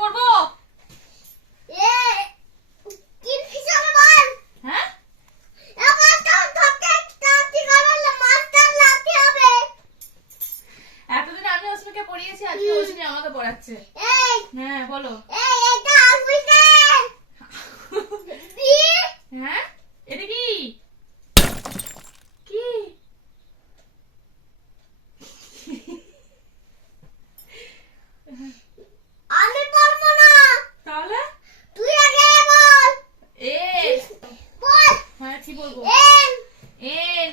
করব? এ কি হিসাবে বল? হ্যাঁ? এবারটা ধরতে তাতি করলে মাস্টার লাথি হবে। এতদিন আমি অস্মিকে পড়িয়েছি, আজকে অস্মি আমাকে পড়াচ্ছে। এই হ্যাঁ বলো। এই এটা আসবিতে বি হ্যাঁ? এটা কি? কি? আমি পারবো না। তাহলে তুই আগে বল। এ বল। হ্যাঁ কি বলবো? N N.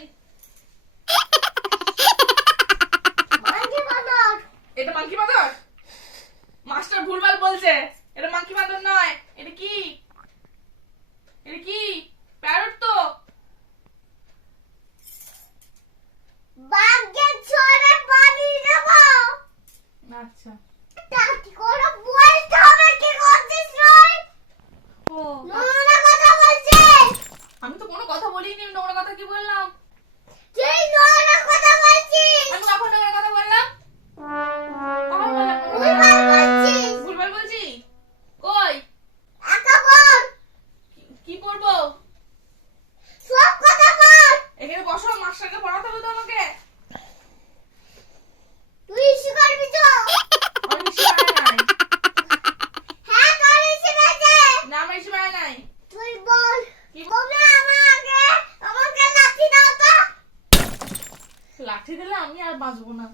মাঝে বাদর। এটা মাংকি বাঁদর? মাস্টার ভুলভাল বলছে, এটা মাংকি বাঁদর নয়। এটা কি? এটা কি? প্যারট তো। বাগে ছড়ে পানি দেব। আচ্ছা। তাতি করে বলতে হবে কি করছিস তুই? ও নোংরা কথা বলছিস। আমি তো কোনো কথা বলিনি, নোংরা কথা কি বললাম? তুই নোংরা কথা বলছিস। আমি কখন নোংরা কথা বললাম? কখন বললাম নোংরা তুই কথা? ভাল বলছিস। ভুলভাল বলছি? কই? একা বল। কি পড়বো? সব কথা বল। এখানে বসো, মাস্টারকে পড়াতে হবে তো আমাকে। তুই ইস্যু করবি তো? আমার ইসে পায় নাই। হ্যাঁ তোর ইস্যু রয়েছে। না আমার ইসে পায় নাই। তুই বল। কি? বলে আমাকে লাঠি দাও তো। লাঠি দিলে আমি আর বাঁচবো না।